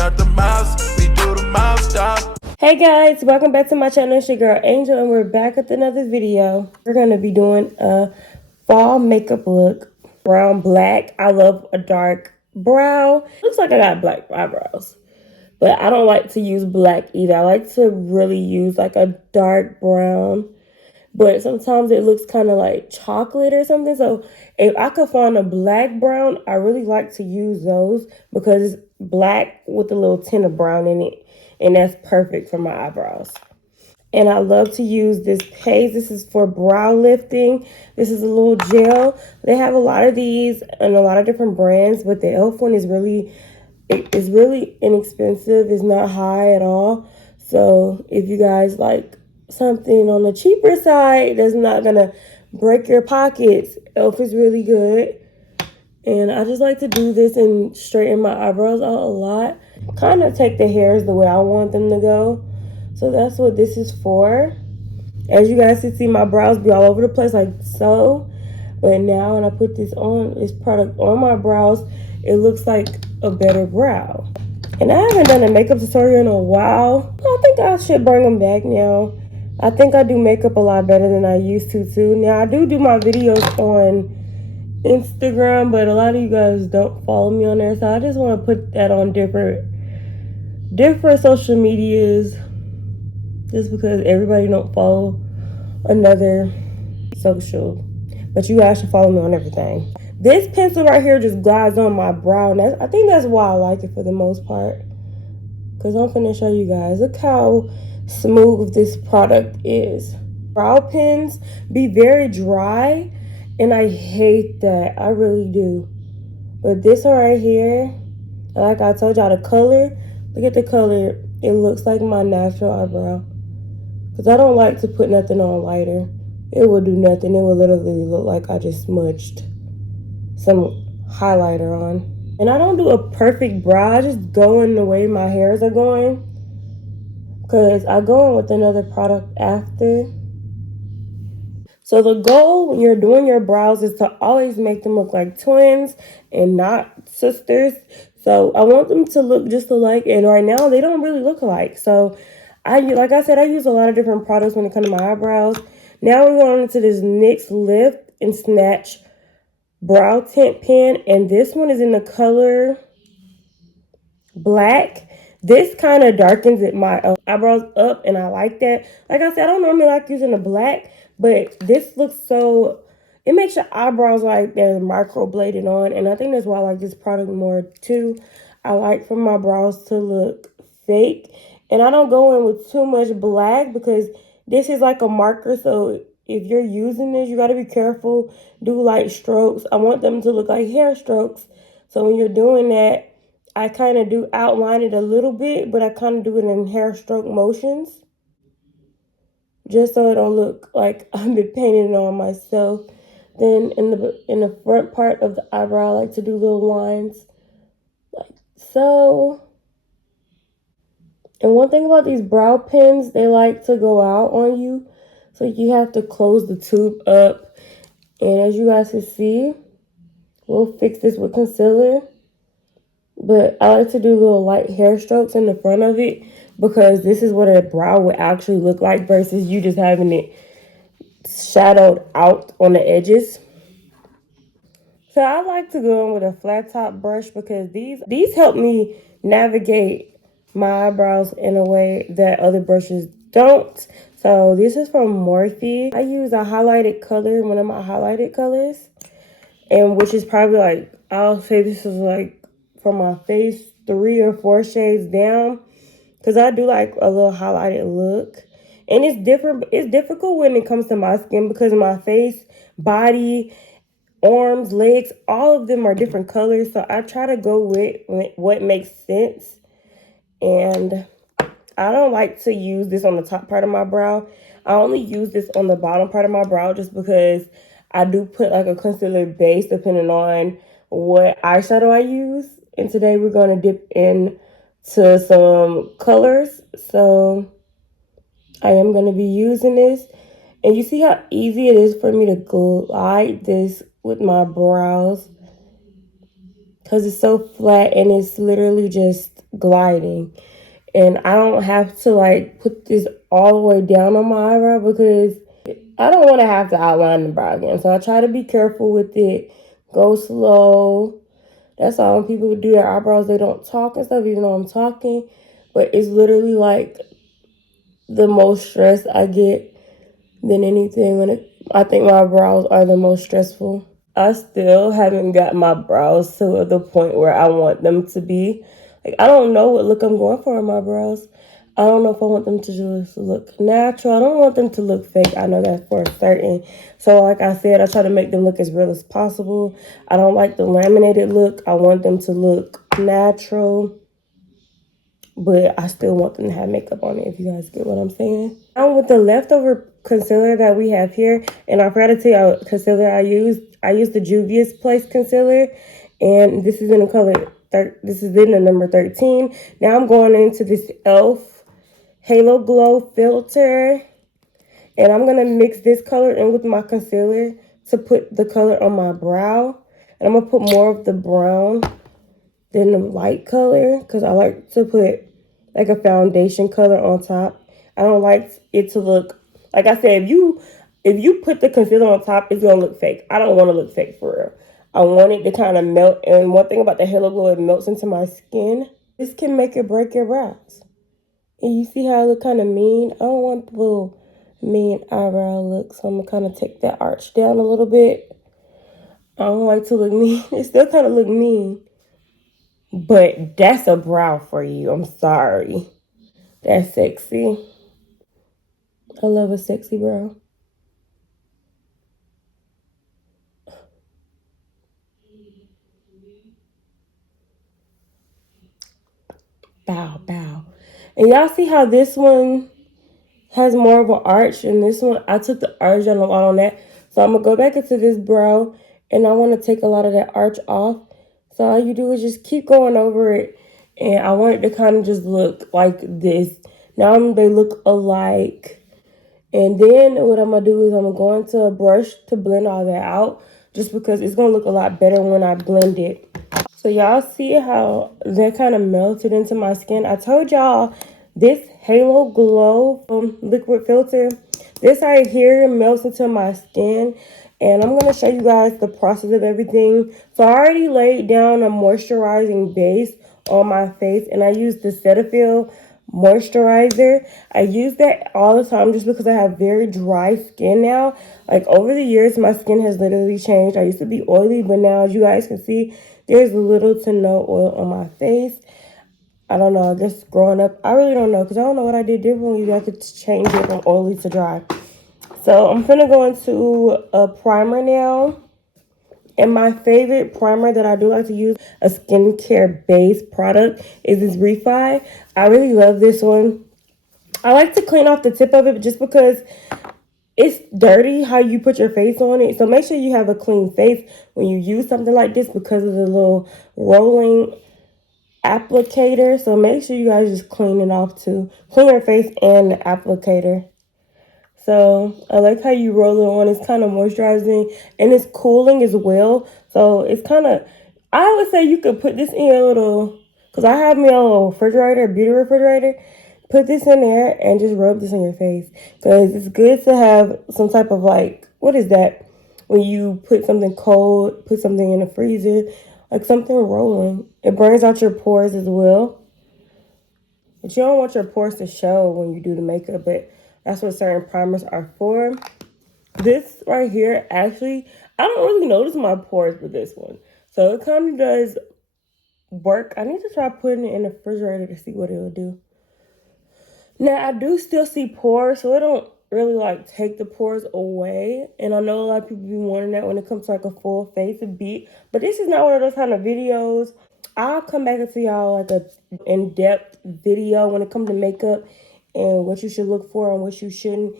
not the mouse. We do the mouse stop. Hey guys, welcome back to my channel. It's your girl Angel, and we're back with another video. We're gonna be doing a fall makeup look, brown black. I love a dark brown. Looks like I got black eyebrows, but I don't like to use black either. I like to really use like a dark brown, but sometimes it looks kind of like chocolate or something. So if I could find a black brown, I really like to use those because it's black with a little tint of brown in it. And that's perfect for my eyebrows. And I love to use this paste. This is for brow lifting. This is a little gel. They have a lot of these and a lot of different brands, but the e.l.f. one is really inexpensive. It's not high at all. So if you guys like something on the cheaper side that's not gonna break your pockets, e.l.f. is really good. And I just like to do this and straighten my eyebrows out a lot. Kind of take the hairs the way I want them to go. So that's what this is for. As you guys can see, my brows be all over the place like so. But now when I put this product on my brows, it looks like a better brow. And I haven't done a makeup tutorial in a while. I think I should bring them back now. I think I do makeup a lot better than I used to too. Now I do my videos on Instagram, but a lot of you guys don't follow me on there, so I just want to put that on different social medias, just because everybody don't follow another social. But you guys should follow me on everything. This pencil right here just glides on my brow, and I think that's why I like it for the most part, because I'm gonna show you guys. Look how smooth this product is. Brow pens be very dry, and I hate that. I really do. But this one right here, like I told y'all, the color, look at the color. It looks like my natural eyebrow. Because I don't like to put nothing on lighter. It will do nothing. It will literally look like I just smudged some highlighter on. And I don't do a perfect brow. I just go in the way my hairs are going. Because I go in with another product after. So the goal when you're doing your brows is to always make them look like twins and not sisters. So I want them to look just alike, and right now they don't really look alike. So like I said, I use a lot of different products when it comes to my eyebrows. Now we're going into this NYX Lift and Snatch Brow Tint Pen, and this one is in the color black. This kind of darkens my eyebrows up, and I like that. Like I said, I don't normally like using the black, but this looks so, it makes your eyebrows like they're microbladed on, and I think that's why I like this product more too. I like for my brows to look fake, and I don't go in with too much black because this is like a marker, so if you're using this, you got to be careful. Do light strokes. I want them to look like hair strokes, so when you're doing that, I kind of do outline it a little bit, but I kind of do it in hair stroke motions, just so it don't look like I've been painting it on myself. Then in the front part of the eyebrow, I like to do little lines like so. And one thing about these brow pens, they like to go out on you, so you have to close the tube up. And as you guys can see, we'll fix this with concealer. But I like to do little light hair strokes in the front of it because this is what a brow would actually look like versus you just having it shadowed out on the edges. So I like to go in with a flat top brush because these help me navigate my eyebrows in a way that other brushes don't. So this is from Morphe. I use a highlighted color, one of my highlighted colors, and which is probably like, I'll say this is like from my face 3 or 4 shades down, because I do like a little highlighted look. And it's difficult when it comes to my skin because my face, body, arms, legs, all of them are different colors. So I try to go with what makes sense. And I don't like to use this on the top part of my brow. I only use this on the bottom part of my brow just because I do put like a concealer base depending on what eyeshadow I use. And today we're going to dip into some colors. So I am going to be using this. And you see how easy it is for me to glide this with my brows. because it's so flat and it's literally just gliding. And I don't have to like put this all the way down on my eyebrow because I don't want to have to outline the brow again. So I try to be careful with it, go slow. That's all. When people do their eyebrows, they don't talk and stuff, even though I'm talking. But it's literally like the most stress I get than anything. I think my brows are the most stressful. I still haven't got my brows to the point where I want them to be. Like, I don't know what look I'm going for in my brows. I don't know if I want them to just look natural. I don't want them to look fake. I know that for certain. So like I said, I try to make them look as real as possible. I don't like the laminated look. I want them to look natural. But I still want them to have makeup on it, if you guys get what I'm saying. Now with the leftover concealer that we have here, and I forgot to tell you what concealer I used. I used the Juvia's Place concealer, and this is in the color, this is in the number 13. Now I'm going into this e.l.f. Halo Glow filter, and I'm going to mix this color in with my concealer to put the color on my brow. And I'm going to put more of the brown than the light color because I like to put like a foundation color on top. I don't like it to look, like I said, if you put the concealer on top, it's gonna look fake. I don't want to look fake for real. I want it to kind of melt. And one thing about the Halo Glow, it melts into my skin. This can make or break your brows. And you see how I look kind of mean? I don't want the little mean eyebrow look, so I'm gonna kind of take that arch down a little bit. I don't like to look mean. It still kind of look mean. But that's a brow for you. I'm sorry. That's sexy. I love a sexy brow. Bow, bow. And y'all see how this one has more of an arch, and this one, I took the arch down a lot on that. So I'm going to go back into this brow, and I want to take a lot of that arch off. So all you do is just keep going over it, and I want it to kind of just look like this. Now they look alike. And then what I'm going to do is I'm going to a brush to blend all that out, just because it's going to look a lot better when I blend it. So y'all see how that kind of melted into my skin. I told y'all this Halo Glow liquid filter, this right here melts into my skin. And I'm going to show you guys the process of everything. So I already laid down a moisturizing base on my face, and I used the Cetaphil moisturizer. I use that all the time just because I have very dry skin now. Like over the years, my skin has literally changed. I used to be oily, but now as you guys can see, there's little to no oil on my face. I don't know, I guess growing up, I really don't know, because I don't know what I did differently. I could change it from oily to dry. So I'm gonna go into a primer now. And my favorite primer that I do like to use, a skincare base product, is this Refi. I really love this one. I like to clean off the tip of it just because it's dirty how you put your face on it. So make sure you have a clean face when you use something like this because of the little rolling applicator. So make sure you guys just clean it off too. Clean your face and the applicator. So I like how you roll it on. It's kind of moisturizing and it's cooling as well. So it's kind of, I would say you could put this in your little, because I have me a little refrigerator, beauty refrigerator. Put this in there and just rub this on your face. Because it's good to have some type of like, what is that? When you put something cold, put something in the freezer, like something rolling. It burns out your pores as well. But you don't want your pores to show when you do the makeup, but that's what certain primers are for. This right here, actually, I don't really notice my pores with this one. So it kind of does work. I need to try putting it in the refrigerator to see what it will do. Now, I do still see pores, so it don't really like take the pores away. And I know a lot of people be wanting that when it comes to like a full face beat. But this is not one of those kind of videos. I'll come back and see y'all like a in-depth video when it comes to makeup and what you should look for and what you shouldn't.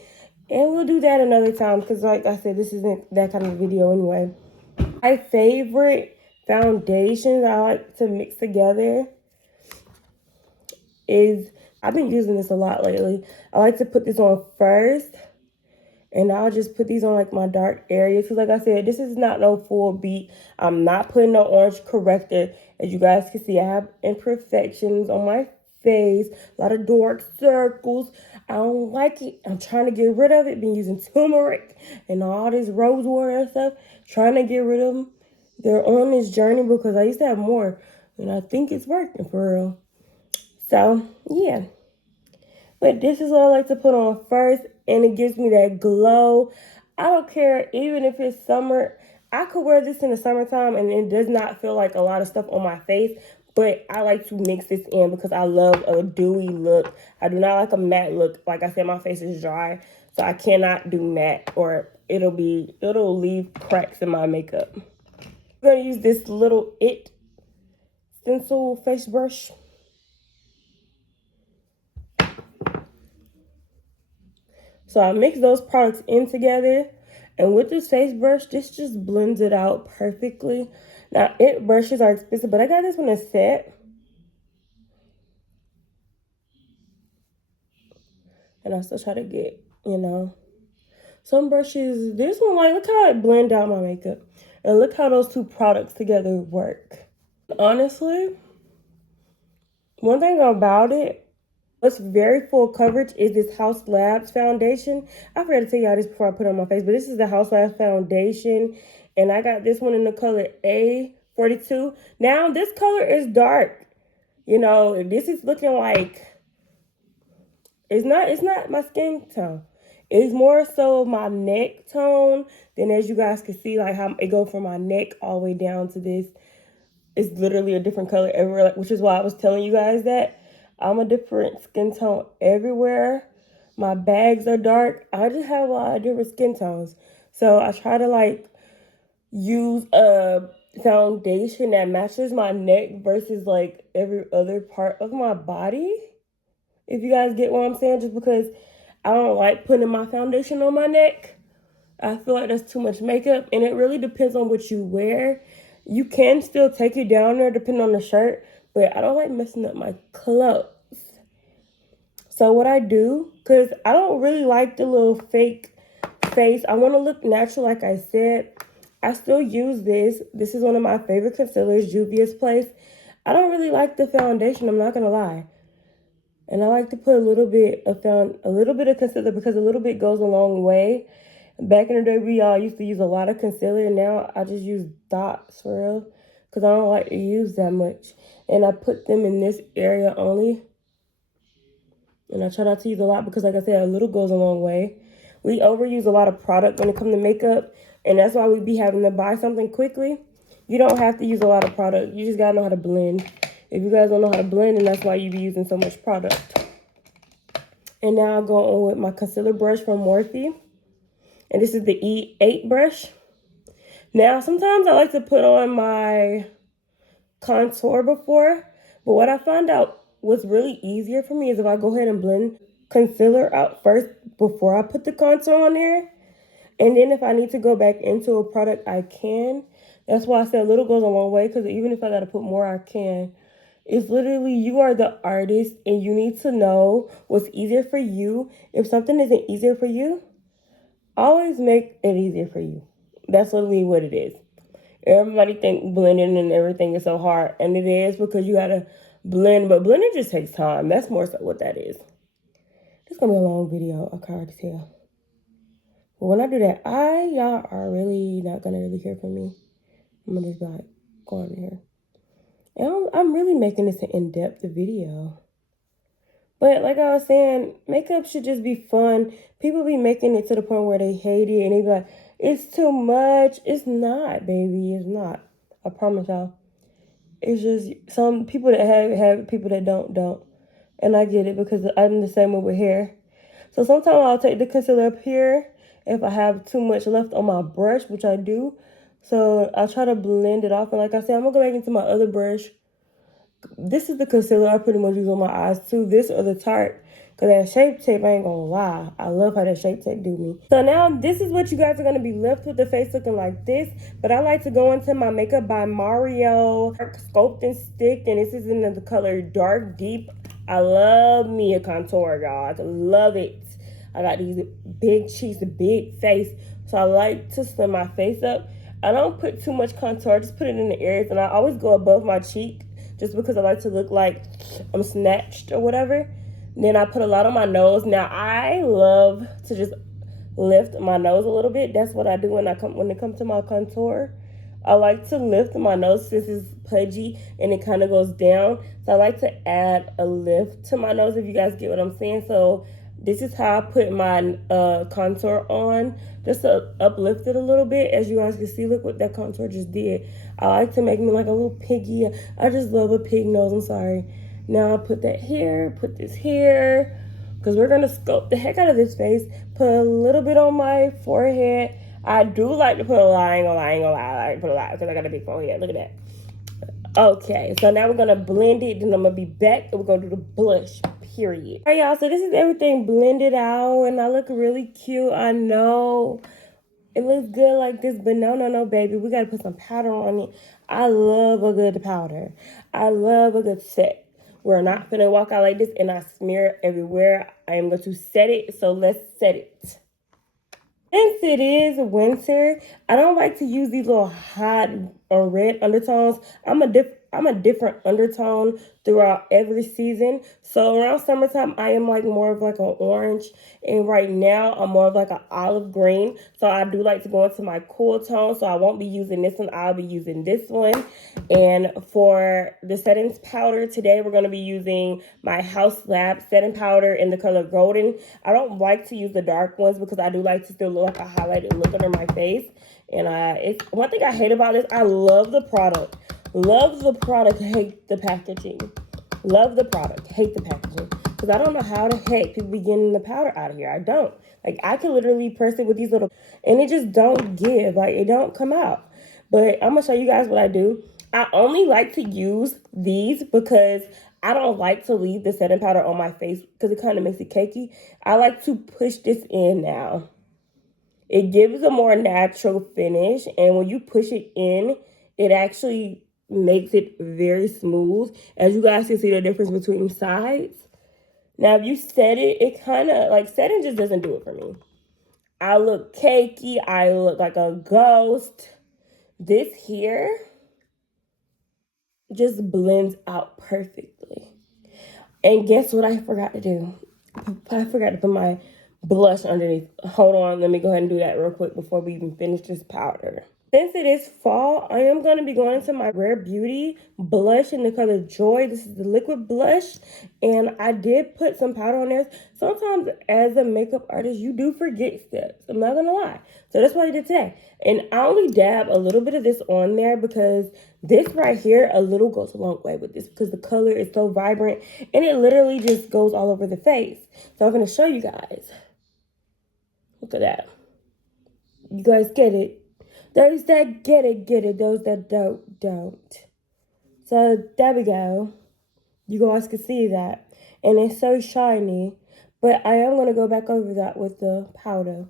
And we'll do that another time because like I said, this isn't that kind of video anyway. My favorite foundations I like to mix together is, I've been using this a lot lately. I like to put this on first And I'll just put these on like my dark areas. Because like I said, this is not no full beat. I'm not putting no orange corrector. As you guys can see, I have imperfections on my face. A lot of dark circles. I don't like it. I'm trying to get rid of it. Been using turmeric and all this rose water and stuff. Trying to get rid of them. They're on this journey because I used to have more. And I think it's working for real. So, yeah. But this is what I like to put on first, and it gives me that glow. I don't care, even if it's summer. I could wear this in the summertime, and it does not feel like a lot of stuff on my face. But I like to mix this in because I love a dewy look. I do not like a matte look. Like I said, my face is dry, so I cannot do matte, or it'll leave cracks in my makeup. I'm gonna use this little It stencil face brush. So I mix those products in together, and with this face brush, this just blends it out perfectly. Now, It brushes are expensive, but I got this one a set. And I still try to get, some brushes. This one, like, look how it blend out my makeup. And look how those two products together work. Honestly, one thing about it, what's very full coverage is this Haus Labs foundation. I forgot to tell y'all this before I put it on my face, but this is the Haus Labs foundation. And I got this one in the color A42. Now, this color is dark. This is looking like, it's not my skin tone. It's more so my neck tone. Then as you guys can see, like how it goes from my neck all the way down to this. It's literally a different color everywhere, which is why I was telling you guys that I'm a different skin tone everywhere. My bags are dark. I just have a lot of different skin tones. So I try to like use a foundation that matches my neck versus like every other part of my body. If you guys get what I'm saying, just because I don't like putting my foundation on my neck. I feel like that's too much makeup, and it really depends on what you wear. You can still take it down there depending on the shirt, but I don't like messing up my clothes. So what I do, because I don't really like the little fake face. I want to look natural, like I said. I still use this. This is one of my favorite concealers, Juvia's Place. I don't really like the foundation, I'm not going to lie. And I like to put a little bit of concealer because a little bit goes a long way. Back in the day, we all used to use a lot of concealer. And now I just use dots for real because I don't like to use that much. And I put them in this area only. And I try not to use a lot because, like I said, a little goes a long way. We overuse a lot of product when it comes to makeup. And that's why we be having to buy something quickly. You don't have to use a lot of product. You just got to know how to blend. If you guys don't know how to blend, and that's why you be using so much product. And now I'll go on with my concealer brush from Morphe. And this is the E8 brush. Now, sometimes I like to put on my contour before. But what I found out was really easier for me is if I go ahead and blend concealer out first before I put the contour on there. And then if I need to go back into a product, I can. That's why I said a little goes a long way, because even if I got to put more, I can. It's literally, you are the artist and you need to know what's easier for you. If something isn't easier for you, always make it easier for you. That's literally what it is. Everybody think blending and everything is so hard, and it is because you gotta blend, but blending just takes time. That's more so what that is. This is gonna be a long video, I can already tell. But when I do that, y'all are really not gonna really hear from me. I'm gonna just be like, go on here. And I'm really making this an in-depth video. But like I was saying, makeup should just be fun. People be making it to the point where they hate it and they be like, it's too much. It's not, baby. It's not. I promise y'all. It's just some people that have it, people that don't. And I get it because I'm the same way with hair. So sometimes I'll take the concealer up here if I have too much left on my brush, which I do. So I'll try to blend it off. And like I said, I'm going to go back into my other brush. This is the concealer I pretty much use on my eyes too. This or the Tarte. Because that Shape Tape, I ain't going to lie. I love how that Shape Tape do me. So now this is what you guys are going to be left with, the face looking like this. But I like to go into my Makeup by Mario Sculpt and Stick. And this is in the color Dark Deep. I love me a contour, y'all. I love it. I got these big cheeks, big face. So I like to slim my face up. I don't put too much contour, I just put it in the areas, and I always go above my cheek just because I like to look like I'm snatched or whatever. Then I put a lot on my nose. Now I love to just lift my nose a little bit. That's what I do when it comes to my contour. I like to lift my nose since it's pudgy and it kind of goes down. So I like to add a lift to my nose, if you guys get what I'm saying. So this is how I put my contour on, just to uplift it a little bit. As you guys can see, look what that contour just did. I like to make me like a little piggy. I just love a pig nose, I'm sorry. Now I put that here, put this here, because we're going to sculpt the heck out of this face. Put a little bit on my forehead. I do like to put a lot, I ain't gonna lie, I like to put a lot because I got a big forehead. Look at that. Okay, so now we're gonna blend it, then I'm gonna be back and we're gonna do the blush, period. All right, y'all, so this is everything blended out and I look really cute. I know it looks good like this, but no, baby. We gotta put some powder on it. I love a good powder. I love a good set. We're not gonna walk out like this and I smear it everywhere. I am going to set it, so let's set it. Since it is winter, I don't like to use these little hot or red undertones. I'm a different undertone throughout every season. So around summertime, I am like more of like an orange. And right now, I'm more of like an olive green. So I do like to go into my cool tone. So I won't be using this one. I'll be using this one. And for the settings powder, today we're going to be using my Haus Lab setting powder in the color Golden. I don't like to use the dark ones because I do like to still look like a highlighted look under my face. And it's one thing I hate about this, I love the product. Love the product, hate the packaging. Love the product, hate the packaging. Because I don't know how the heck people be getting the powder out of here. I don't. Like, I can literally press it with these little, and it just don't give. Like, it don't come out. But I'm going to show you guys what I do. I only like to use these because I don't like to leave the setting powder on my face because it kind of makes it cakey. I like to push this in now. It gives a more natural finish, and when you push it in, it actually makes it very smooth. As you guys can see the difference between sides. Now, if you set it, it kind of, like, setting just doesn't do it for me. I look cakey. I look like a ghost. This here just blends out perfectly. And guess what I forgot to do? I forgot to put my blush underneath. Hold on, let me go ahead and do that real quick before we even finish this powder. Since it is fall, I am going to be going into my Rare Beauty blush in the color Joy. This is the liquid blush, and I did put some powder on there. Sometimes as a makeup artist, you do forget steps. I'm not going to lie. So that's what I did today. And I only dab a little bit of this on there because this right here, a little goes a long way with this because the color is so vibrant, and it literally just goes all over the face. So I'm going to show you guys. Look at that. You guys get it. Those that get it. Those that don't. So there we go. You guys can see that. And it's so shiny. But I am going to go back over that with the powder.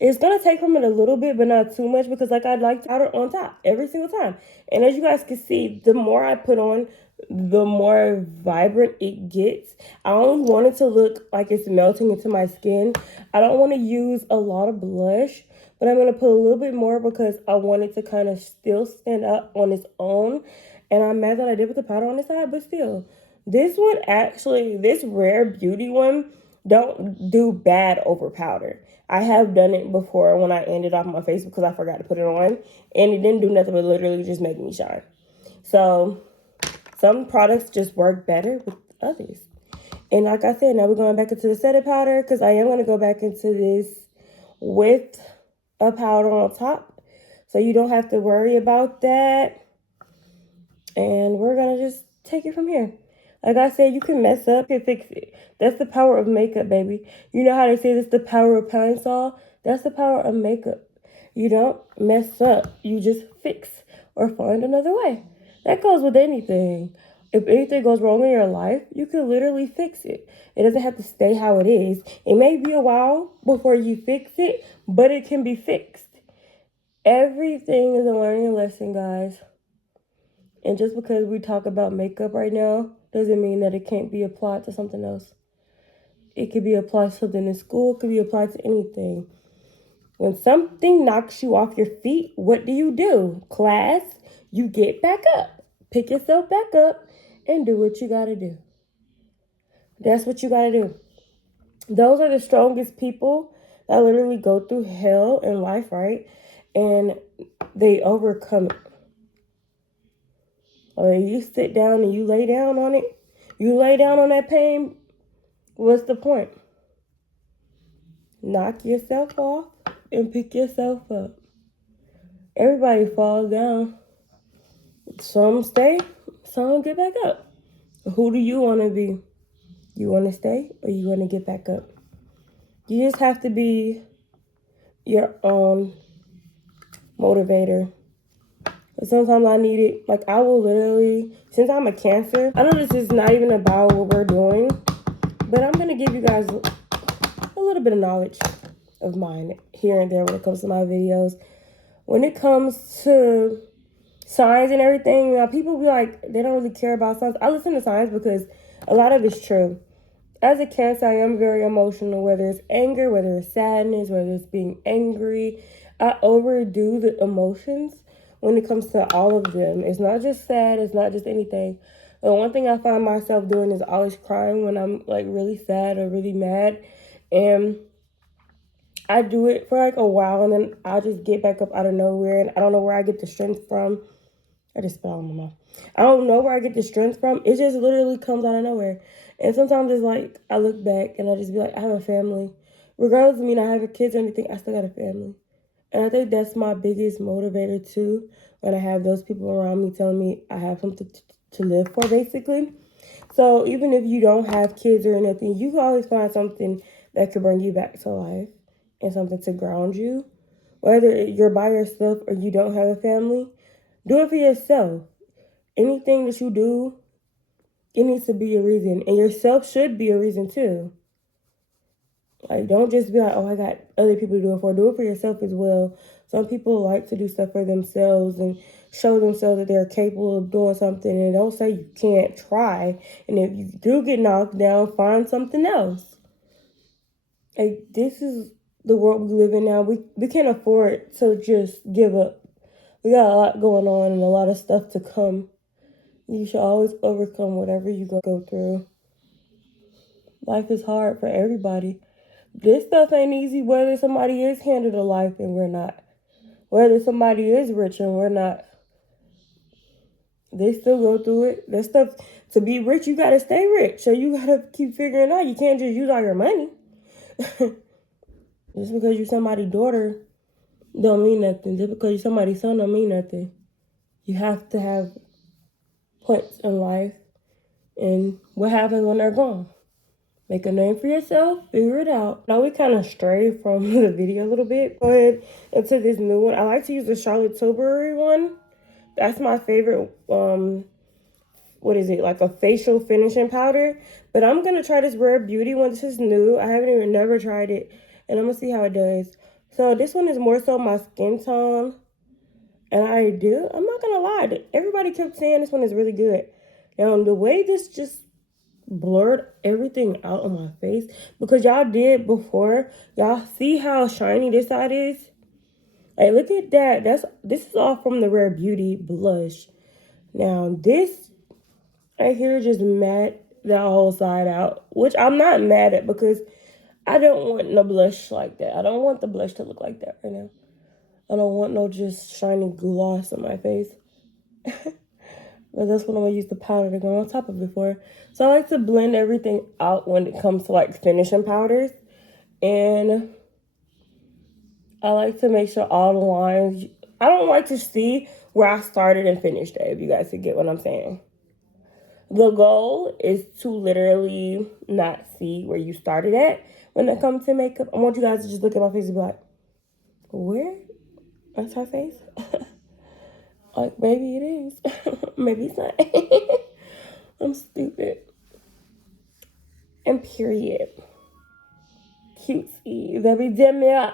It's going to take from it a little bit, but not too much, because like I like powder on top every single time. And as you guys can see, the more I put on, the more vibrant it gets. I only want it to look like it's melting into my skin. I don't want to use a lot of blush, but I'm going to put a little bit more because I want it to kind of still stand up on its own. And I'm mad that I did put the powder on the side, but still. This one actually, this Rare Beauty one, don't do bad over powder. I have done it before when I ended off my face because I forgot to put it on. And it didn't do nothing but literally just make me shine. So some products just work better with others. And like I said, now we're going back into the setting powder because I am going to go back into this with a powder on top. So you don't have to worry about that. And we're going to just take it from here. Like I said, you can mess up and fix it. That's the power of makeup, baby. You know how they say this the power of Pine-Sol? That's the power of makeup. You don't mess up. You just fix or find another way. That goes with anything. If anything goes wrong in your life, you can literally fix it. It doesn't have to stay how it is. It may be a while before you fix it, but it can be fixed. Everything is a learning lesson, guys. And just because we talk about makeup right now doesn't mean that it can't be applied to something else. It could be applied to something in school. It could be applied to anything. When something knocks you off your feet, what do? Class, you get back up. Pick yourself back up and do what you gotta do. That's what you gotta do. Those are the strongest people that literally go through hell in life, right? And they overcome it. Or you sit down and you lay down on it. You lay down on that pain. What's the point? Knock yourself off and pick yourself up. Everybody falls down. Some stay, some get back up. Who do you want to be? You want to stay or you want to get back up? You just have to be your own motivator. But sometimes I need it. Like, I will literally, since I'm a Cancer, I know this is not even about what we're doing, but I'm going to give you guys a little bit of knowledge of mine here and there when it comes to my videos. When it comes to signs and everything, now people be like, they don't really care about signs. I listen to signs because a lot of it's true. As a Cancer, I am very emotional, whether it's anger, whether it's sadness, whether it's being angry. I overdo the emotions when it comes to all of them. It's not just sad, it's not just anything. The one thing I find myself doing is always crying when I'm like really sad or really mad. And I do it for like a while and then I just get back up out of nowhere and I don't know where I get the strength from. I just spit on my mouth. I don't know where I get the strength from. It just literally comes out of nowhere. And sometimes it's like I look back and I just be like, I have a family. Regardless of me not having kids or anything, I still got a family. And I think that's my biggest motivator too, when I have those people around me telling me I have something to live for, basically. So even if you don't have kids or anything, you can always find something that could bring you back to life and something to ground you. Whether you're by yourself or you don't have a family, do it for yourself. Anything that you do, it needs to be a reason. And yourself should be a reason too. Like, don't just be like, oh, I got other people to do it for. Do it for yourself as well. Some people like to do stuff for themselves and show themselves that they're capable of doing something. And don't say you can't try. And if you do get knocked down, find something else. Like, this is the world we live in now. We can't afford to just give up. We got a lot going on and a lot of stuff to come. You should always overcome whatever you go through. Life is hard for everybody. This stuff ain't easy, whether somebody is handed a life and we're not. Whether somebody is rich and we're not. They still go through it. That stuff, to be rich, you gotta stay rich. So you gotta keep figuring out. You can't just use all your money. Just because you're somebody's daughter don't mean nothing. Just because you're somebody's son don't mean nothing. You have to have points in life. And what happens when they're gone? Make a name for yourself, figure it out. Now we kind of stray from the video a little bit. Go ahead into this new one. I like to use the Charlotte Tilbury one. That's my favorite, what is it, like a facial finishing powder. But I'm going to try this Rare Beauty one. This is new. I haven't even never tried it. And I'm going to see how it does. So this one is more so my skin tone. And I'm not going to lie. Everybody kept saying this one is really good. Now, the way this just blurred everything out on my face, because y'all did before, y'all see how shiny this side is? Like, look at that. This is all from the Rare Beauty blush. Now, this right here just matte that whole side out, which I'm not mad at because I don't want no blush like that. I don't want the blush to look like that right now. I don't want no just shiny gloss on my face. But that's what I'm going to use the powder to go on top of it for. So I like to blend everything out when it comes to like finishing powders. And I like to make sure all the lines, I don't like to see where I started and finished it, if you guys can get what I'm saying. The goal is to literally not see where you started at when it comes to makeup. I want you guys to just look at my face and be like, where? That's her face? Like, maybe it is. Maybe it's not. I'm stupid. And period. Cutesy. Very demure.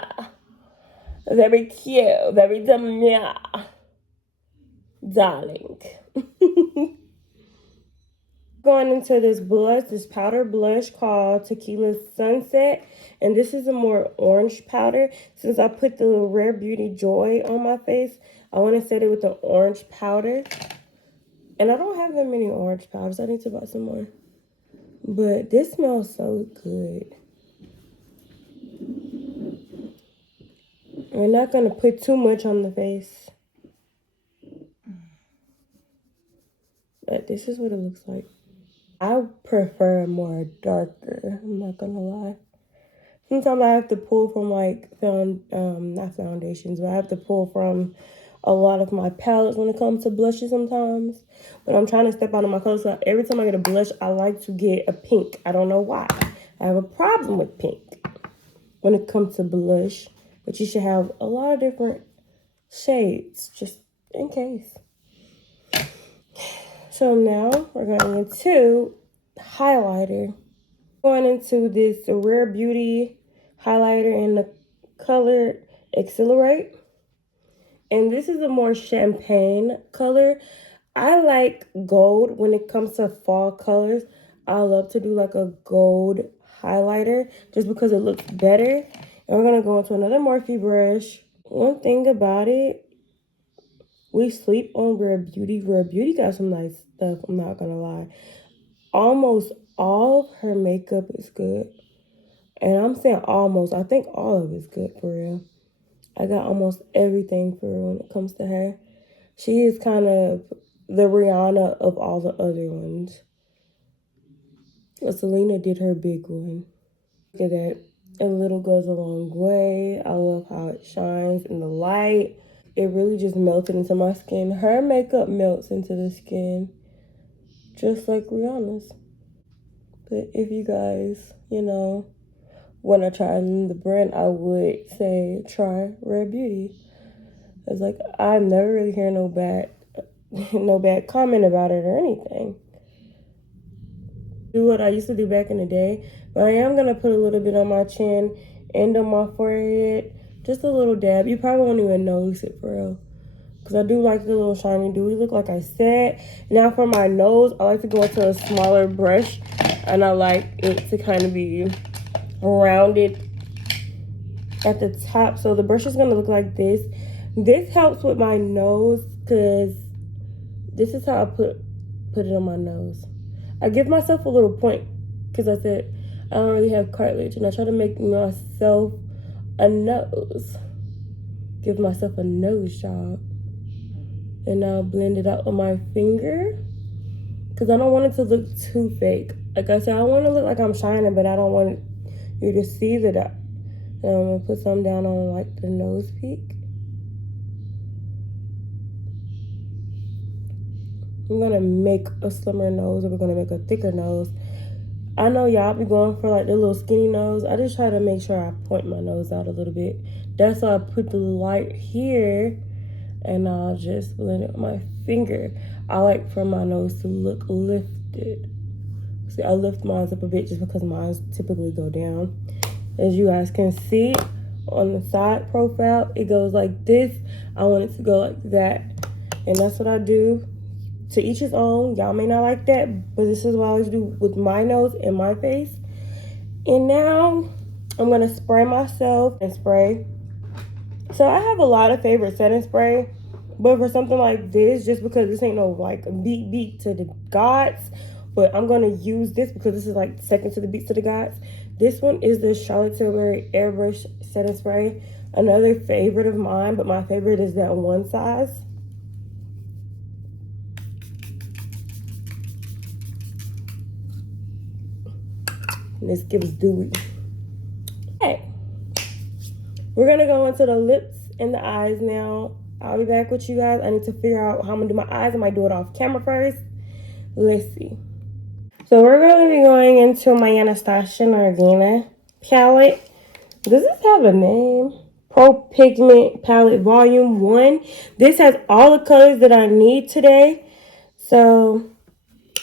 Very cute. Very demure. Darling. Going into this blush, this powder blush called Tequila Sunset. And this is a more orange powder. Since I put the Rare Beauty Joy on my face, I want to set it with the orange powder. And I don't have that many orange powders. I need to buy some more. But this smells so good. We're not going to put too much on the face. But this is what it looks like. I prefer more darker. I'm not going to lie. Sometimes I have to pull from like, not foundations, but I have to pull from a lot of my palettes when it comes to blushes sometimes. But I'm trying to step out of my color. So every time I get a blush, I like to get a pink. I don't know why. I have a problem with pink when it comes to blush. But you should have a lot of different shades, just in case. So now we're going into highlighter. Going into this Rare Beauty highlighter in the color Accelerate. And this is a more champagne color. I like gold when it comes to fall colors. I love to do like a gold highlighter just because it looks better. And we're going to go into another Morphe brush. One thing about it, we sleep on Rare Beauty. Rare Beauty got some nice stuff, I'm not going to lie. Almost all of her makeup is good. And I'm saying almost. I think all of it is good for real. I got almost everything for real when it comes to her. She is kind of the Rihanna of all the other ones. But Selena did her big one. Look at that. A little goes a long way. I love how it shines in the light. It really just melted into my skin. Her makeup melts into the skin just like Rihanna's. But if you guys, want to try the brand, I would say try Rare Beauty. It's like I've never really heard no bad comment about it or anything. Do what I used to do back in the day, but I am gonna put a little bit on my chin and on my forehead, just a little dab. You probably won't even notice it for real, because I do like the little shiny dewy look, like I said. Now for my nose, I like to go into a smaller brush, and I like it to kind of be rounded at the top. So the brush is gonna look like this. This helps with my nose because this is how I put it on my nose. I give myself a little point because I said I don't really have cartilage, and I try to make myself a nose. Give myself a nose job. And now blend it out with my finger because I don't want it to look too fake. Like I said, I want to look like I'm shining, but I don't want you to see that. And I'm going to put some down on like the nose peak. I'm going to make a slimmer nose, or we're going to make a thicker nose. I know y'all be going for like the little skinny nose. I just try to make sure I point my nose out a little bit. That's why I put the light here, and I'll just blend it with my finger. I like for my nose to look lifted. See, I lift mine up a bit just because mine typically go down. As you guys can see on the side profile, it goes like this. I want it to go like that. And that's what I do. To each his own. Y'all may not like that, but this is what I always do with my nose and my face. And now I'm going to spray myself and spray. So I have a lot of favorite setting spray, but for something like this, just because this ain't no like beat to the gods, but I'm going to use this because this is like second to the beats to the gods. This one is the Charlotte Tilbury Airbrush Setting Spray. Another favorite of mine, but my favorite is that one size. And this gives dewy. Okay. We're going to go into the lips and the eyes now. I'll be back with you guys. I need to figure out how I'm going to do my eyes. I might do it off camera first. Let's see. So we're going to be going into my Anastasia Nargina palette. Does this have a name? Pro Pigment Palette Volume 1. This has all the colors that I need today. So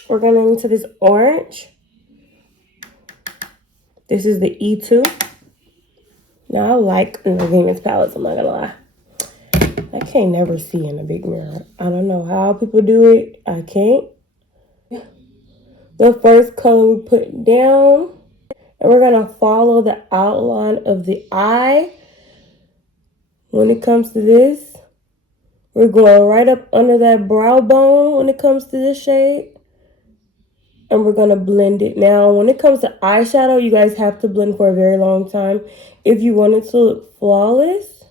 we're going into this orange. This is the E2. Now I like Nargina's palettes, I'm not going to lie. I can't never see in a big mirror. I don't know how people do it. I can't. the first color we put down. And we're going to follow the outline of the eye. When it comes to this, we're going right up under that brow bone when it comes to this shade. And we're going to blend it. Now, when it comes to eyeshadow, you guys have to blend for a very long time if you want it to look flawless.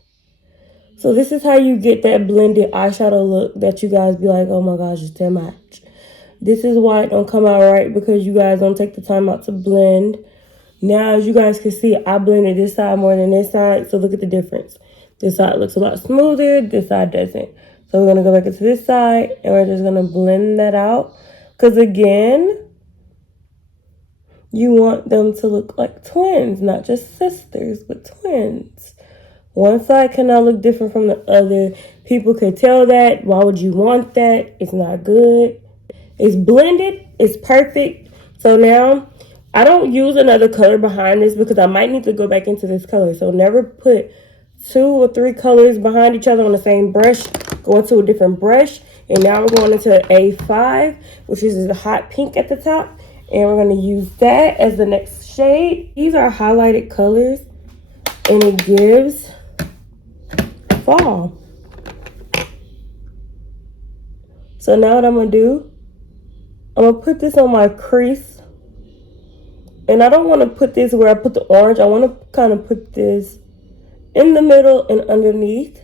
So this is how you get that blended eyeshadow look that you guys be like, oh my gosh, it's too much. This is why it don't come out right, because you guys don't take the time out to blend. Now, as you guys can see, I blended this side more than this side. So look at the difference. This side looks a lot smoother. This side doesn't. So we're going to go back into this side, and we're just going to blend that out. Because again, you want them to look like twins, not just sisters, but twins. One side cannot look different from the other. People could tell that. Why would you want that? It's not good. It's blended. It's perfect. So now, I don't use another color behind this because I might need to go back into this color. So never put 2 or 3 colors behind each other on the same brush. Go into a different brush. And now we're going into A5, which is the hot pink at the top. And we're going to use that as the next shade. These are highlighted colors, and it gives fall. So now what I'm going to do, I'm going to put this on my crease. And I don't want to put this where I put the orange. I want to kind of put this in the middle and underneath,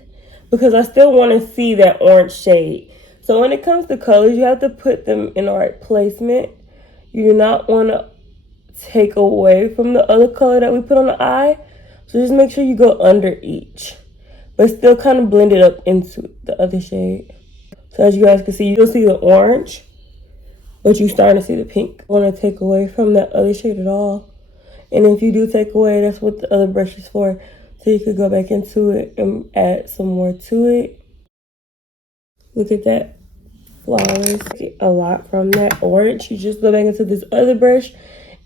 because I still want to see that orange shade. So when it comes to colors, you have to put them in the right placement. You do not want to take away from the other color that we put on the eye. So just make sure you go under each, but still kind of blend it up into the other shade. So as you guys can see, you'll see the orange, but you're starting to see the pink. You don't want to take away from that other shade at all. And if you do take away, that's what the other brush is for. So you could go back into it and add some more to it. Look at that. Flowers. Get a lot from that orange. You just go back into this other brush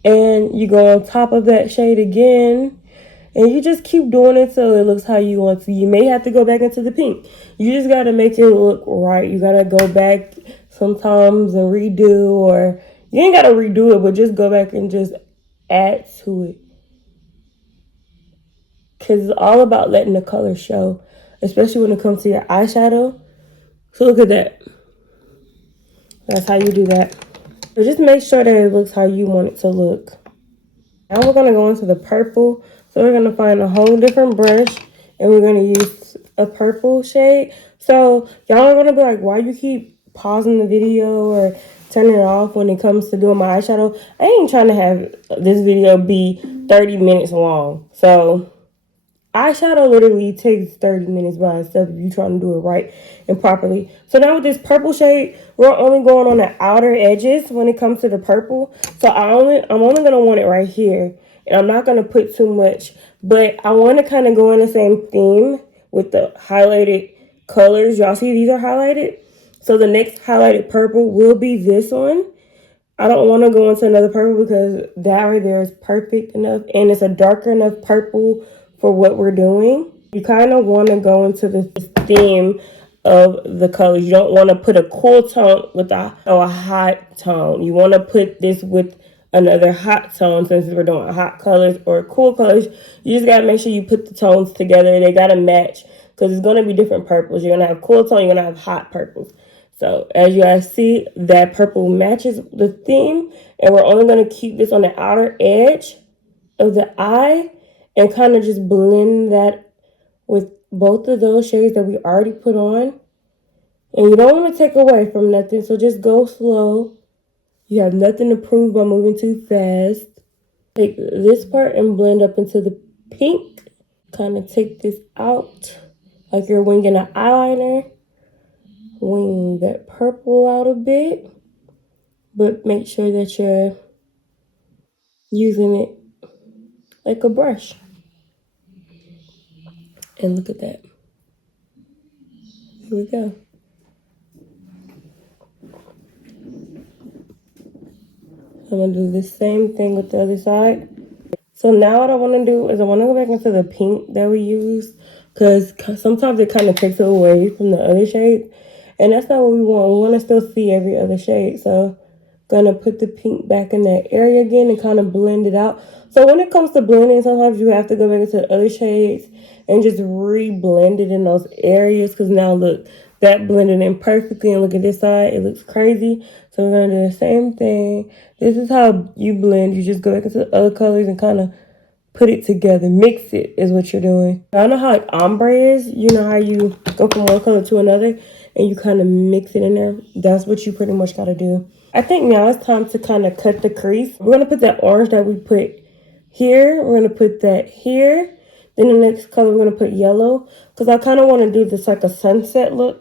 and you go on top of that shade again, and you just keep doing it so it looks how you want to. You may have to go back into the pink. You just got to make it look right. You got to go back sometimes and redo, or you ain't got to redo it, but just go back and just add to it, because it's all about letting the color show, especially when it comes to your eyeshadow. So look at that. That's how you do that. So just make sure that it looks how you want it to look. Now we're going to go into the purple. So we're going to find a whole different brush, and we're going to use a purple shade. So y'all are going to be like, why you keep pausing the video or turning it off when it comes to doing my eyeshadow? I ain't trying to have this video be 30 minutes long. So eyeshadow literally takes 30 minutes by itself if you're trying to do it right and properly. So now with this purple shade, we're only going on the outer edges when it comes to the purple. So I'm only going to want it right here. And I'm not going to put too much. But I want to kind of go in the same theme with the highlighted colors. Y'all see these are highlighted? So the next highlighted purple will be this one. I don't want to go into another purple because that right there is perfect enough. And it's a darker enough purple for what we're doing. You kind of want to go into the theme of the colors. You don't want to put a cool tone with a hot tone. You want to put this with another hot tone, since we're doing hot colors or cool colors. You just got to make sure you put the tones together. They got to match, because it's going to be different purples. You're going to have cool tone, you're going to have hot purples. So as you guys see, that purple matches the theme, and we're only going to keep this on the outer edge of the eye and kind of just blend that with both of those shades that we already put on. And you don't want to take away from nothing, so just go slow. You have nothing to prove by moving too fast. Take this part and blend up into the pink. Kind of take this out like you're winging an eyeliner. Wing that purple out a bit, but make sure that you're using it like a brush. And look at that. Here we go. I'm going to do the same thing with the other side. So now what I want to do is I want to go back into the pink that we used, because sometimes it kind of takes it away from the other shade. And that's not what we want. We want to still see every other shade. So Gonna put the pink back in that area again and kind of blend it out. So when it comes to blending, sometimes you have to go back into the other shades and just re-blend it in those areas. Because now look, that blended in perfectly. And look at this side, it looks crazy. So we're gonna do the same thing. This is how you blend. You just go back into the other colors and kind of put it together. Mix it is what you're doing. I know how like ombre is. You know how you go from one color to another and you kind of mix it in there. That's what you pretty much got to do. I think now it's time to kind of cut the crease. We're going to put that orange that we put here. We're going to put that here. Then the next color we're going to put yellow. Because I kind of want to do this like a sunset look.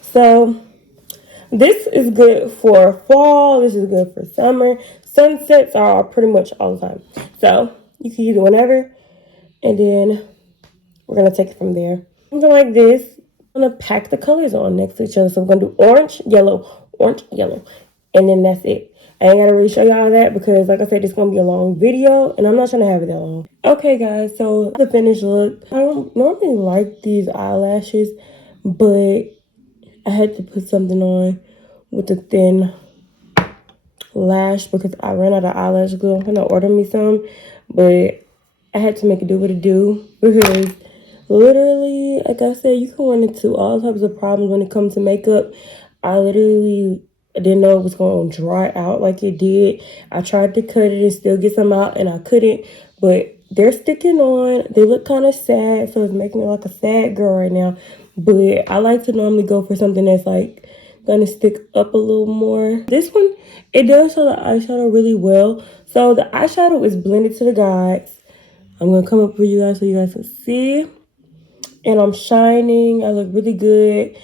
So this is good for fall. This is good for summer. Sunsets are pretty much all the time. So you can use it whenever. And then we're going to take it from there. Something like this. I'm going to pack the colors on next to each other. So we're going to do orange, yellow. And then that's it. I ain't got to really show y'all that because, like I said, it's going to be a long video. And I'm not trying to have it that long. Okay, guys. So the finished look. I don't normally like these eyelashes. But I had to put something on with the thin lash because I ran out of eyelash glue. I'm going to order me some. But I had to make it do what it do because literally, like I said, you can run into all types of problems when it comes to makeup. I literally didn't know it was going to dry out like it did. I tried to cut it and still get some out, and I couldn't. But they're sticking on. They look kind of sad, so it's making me like a sad girl right now. But I like to normally go for something that's like going to stick up a little more. This one, it does show the eyeshadow really well. So the eyeshadow is blended to the guides. I'm going to come up for you guys so you guys can see. And I'm shining. I look really good.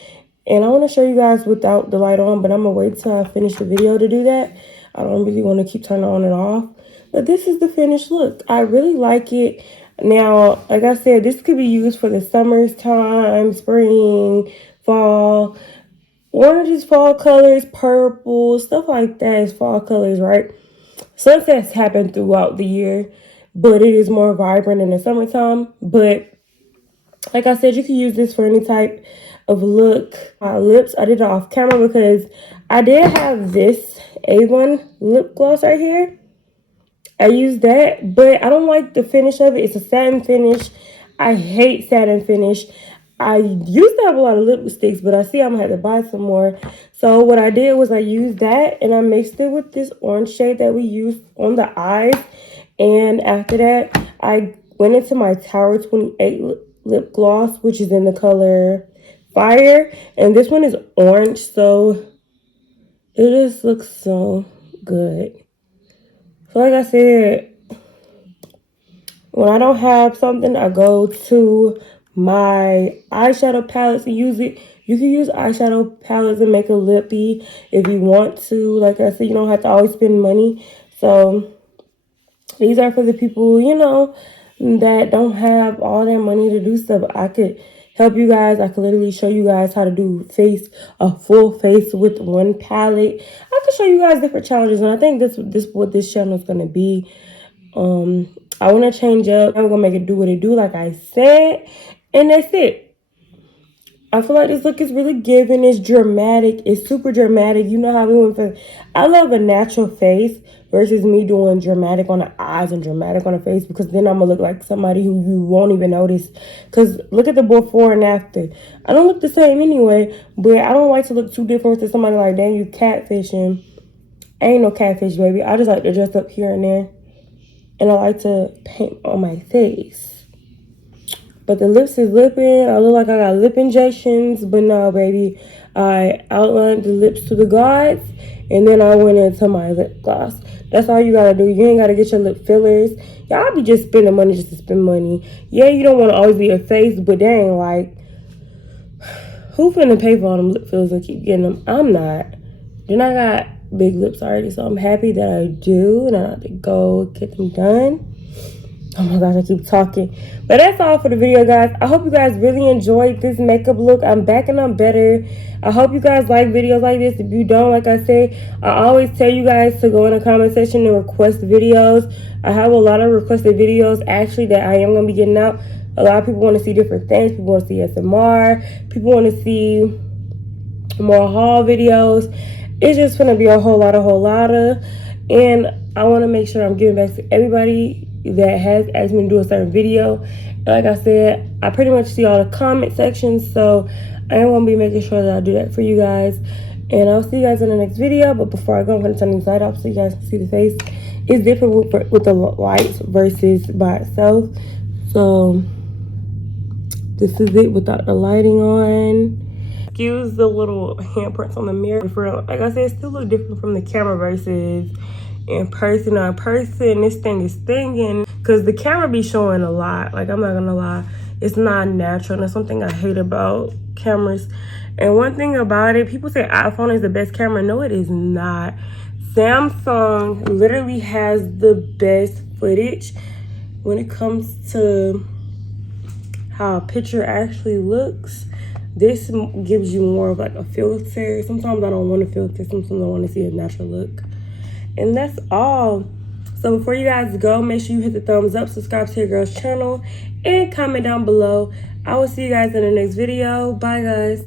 And I want to show you guys without the light on, but I'm going to wait till I finish the video to do that. I don't really want to keep turning on and off. But this is the finished look. I really like it. Now, like I said, this could be used for the summertime, spring, fall. Orange is fall colors, purple, stuff like that is fall colors, right? Sunsets happen throughout the year, but it is more vibrant in the summertime. But like I said, you can use this for any type of look. My lips, I did it off camera because I did have this A1 lip gloss right here. I used that, but I don't like the finish of it. It's a satin finish. I hate satin finish. I used to have a lot of lipsticks, but I see I'm going to have to buy some more. So what I did was I used that, and I mixed it with this orange shade that we used on the eyes. And after that, I went into my Tower 28 lip gloss, which is in the color Fire. And this one is orange, so it just looks so good. So like I said, when I don't have something, I go to my eyeshadow palettes and use it. You can use eyeshadow palettes and make a lippy if you want to. Like I said, you don't have to always spend money. So these are for the people, you know, that don't have all their money to do stuff. I could help you guys. I could literally show you guys how to do a full face with one palette. I could show you guys different challenges, and I think this what this channel is gonna be. I want to change up. I'm gonna make it do what it do, like I said, and that's it. I feel like this look is really giving. It's dramatic. It's super dramatic. You know how we went for. I love a natural face versus me doing dramatic on the eyes and dramatic on the face, because then I'm gonna look like somebody who you won't even notice. Because look at the before and after. I don't look the same anyway, but I don't like to look too different to somebody like, dang, you catfishing. I ain't no catfish, baby. I just like to dress up here and there. And I like to paint on my face. But the lips is lipping. I look like I got lip injections. But no, baby. I outlined the lips to the gods. And then I went into my lip gloss. That's all you gotta do. You ain't gotta get your lip fillers. Y'all be just spending money just to spend money. Yeah, you don't want to always be a face. But dang, like, who finna pay for all them lip fillers and keep getting them? I'm not. Then I got big lips already, so I'm happy that I do, and I have to go get them done. Oh my gosh, I keep talking. But that's all for the video, guys. I hope you guys really enjoyed this makeup look. I'm back and I'm better. I hope you guys like videos like this. If you don't, like I say, I always tell you guys to go in the comment section and request videos. I have a lot of requested videos, actually, that I am going to be getting out. A lot of people want to see different things. People want to see SMR. People want to see more haul videos. it's just gonna be a whole lot of, and I want to make sure I'm giving back to everybody that has asked me to do a certain video. And like I said, I pretty much see all the comment sections, so I am gonna be making sure that I do that for you guys. And I'll see you guys in the next video. But before I go, I'm gonna turn these lights off so you guys can see the face. It's different with the lights versus by itself. So this is it without the lighting on. Excuse the little handprints on the mirror. Like I said, it still look different from the camera versus in person. Now in person, this thing is stinging because the camera be showing a lot. Like, I'm not gonna lie, it's not natural, and that's something I hate about cameras. And one thing about it, people say iPhone is the best camera. No, it is not. Samsung literally has the best footage when it comes to how a picture actually looks. This gives you more of like a filter. Sometimes I don't want to filter, sometimes I want to see a natural look. And that's all. So before you guys go, make sure you hit the thumbs up, subscribe to your girl's channel, and comment down below. I will see you guys in the next video. Bye, guys.